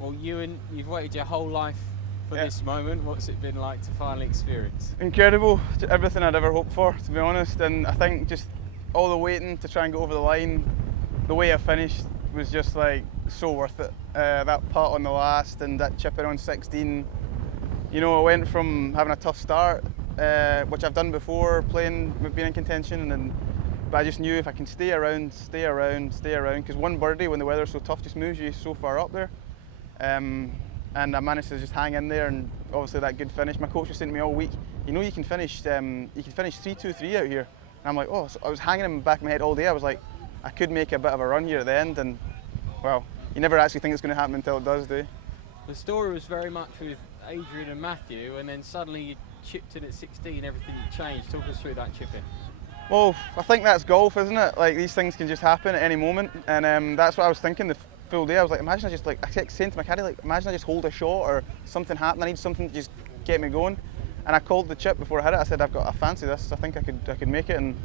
Well, Ewen, you've waited your whole life for this moment. What's it been like to finally experience? Incredible, everything I'd ever hoped for, to be honest. And I think just all the waiting to try and go over the line, the way I finished was just like so worth it. That putt on the last and that chip in on 16. You know, I went from having a tough start, which I've done before, playing, being in contention, but I just knew if I can stay around, because one birdie when the weather's so tough just moves you so far up there. And I managed to just hang in there, and obviously that good finish. My coach was saying to me all week, you know, you can finish 3-2-3 out here. And I'm like, oh, so I was hanging in the back of my head all day. I was like, I could make a bit of a run here at the end, and well, you never actually think it's going to happen until it does, do you? The story was very much with Adrian and Matthew, and then suddenly you chipped in at 16, everything changed. Talk us through that chip in. Well, I think that's golf, isn't it? Like, these things can just happen at any moment, and that's what I was thinking the full day. I was like, imagine I just, like, I kept saying to my caddy, like, imagine I just hold a shot or something happen. I need something to just get me going. And I called the chip before I hit it. I said, I fancy this. I think I could make it, and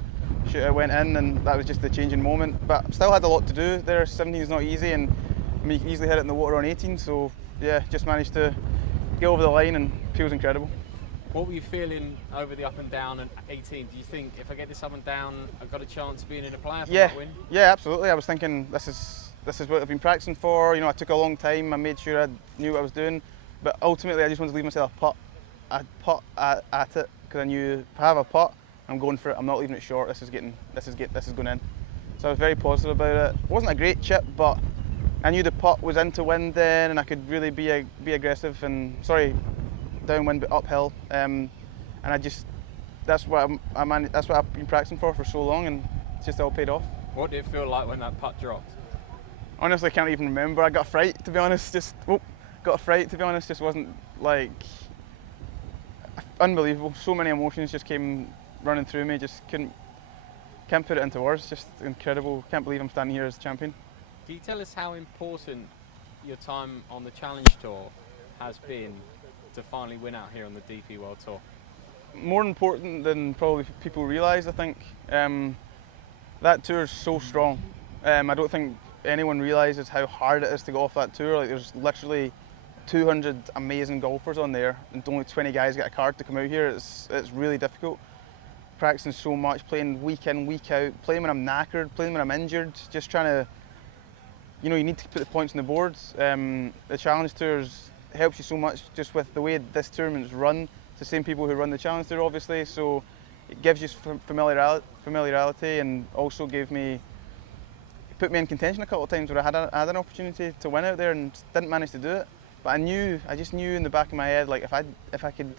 shoot, I went in, and that was just the changing moment. But still had a lot to do there. 17 is not easy, and I mean, you can easily hit it in the water on 18. So yeah, just managed to get over the line, and feels incredible. What were you feeling over the up and down at 18? Do you think if I get this up and down, I've got a chance of being in a playoff and not win? Yeah, absolutely. I was thinking this is what I've been practicing for. You know, I took a long time. I made sure I knew what I was doing, but ultimately I just wanted to leave myself a putt. I'd putt at it because I knew if I have a putt, I'm going for it. I'm not leaving it short. This is going in. So I was very positive about it. It wasn't a great chip, but I knew the putt was into wind then, and I could really be aggressive and downwind but uphill. And that's what I've been practicing for so long, and it's just all paid off. What did it feel like when that putt dropped? Honestly, I can't even remember. I got a fright, to be honest. Just wasn't like unbelievable. So many emotions just came running through me. Just can't put it into words. Just incredible. Can't believe I'm standing here as champion. Can you tell us how important your time on the Challenge Tour has been to finally win out here on the DP World Tour? More important than probably people realise, I think. That tour is so strong. I don't think anyone realises how hard it is to go off that tour. Like, there's literally 200 amazing golfers on there, and only 20 guys get a card to come out here. It's really difficult. Practicing so much, playing week in, week out, playing when I'm knackered, playing when I'm injured, just trying to, you know, you need to put the points on the boards. The Challenge Tours helps you so much just with the way this tournament's run. It's the same people who run the Challenge Tour, obviously, so it gives you familiarity, and also put me in contention a couple of times where I had an opportunity to win out there and didn't manage to do it. But I just knew in the back of my head, like, if I could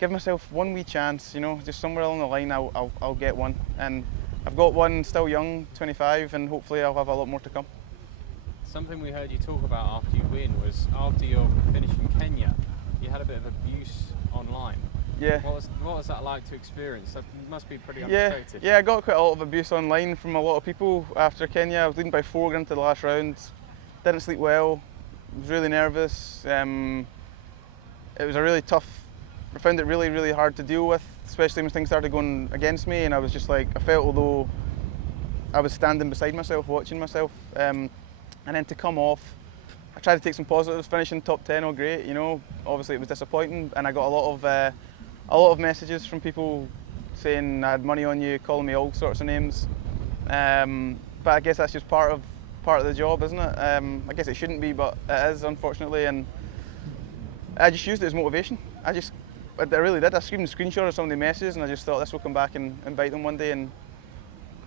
give myself one wee chance, you know, just somewhere along the line, I'll get one. And I've got one, still young, 25, and hopefully I'll have a lot more to come. Something we heard you talk about after you win was after your finish in Kenya, you had a bit of abuse online. Yeah. What was that like to experience? That must be pretty unexpected. Yeah, I got quite a lot of abuse online from a lot of people after Kenya. I was leading by 4 going into the last round, didn't sleep well, was really nervous. It was a really tough, I found it really, really hard to deal with, especially when things started going against me, and I was just like, I felt although I was standing beside myself, watching myself, and then to come off, I tried to take some positives, finishing top 10, all great, you know. Obviously it was disappointing, and I got a lot of messages from people saying I had money on you, calling me all sorts of names. But I guess that's just part of the job, isn't it? I guess it shouldn't be, but it is, unfortunately, and I just used it as motivation. I really did. I screened screenshot of some of the messages, and I just thought this will come back and bite them one day, and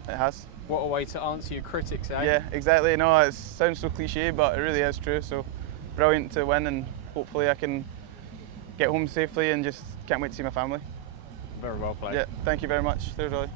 it has. What a way to answer your critics, eh? Yeah, exactly. No, it sounds so cliche, but it really is true. So brilliant to win, and hopefully I can get home safely, and just can't wait to see my family. Very well played. Yeah, thank you very much. There's Ollie.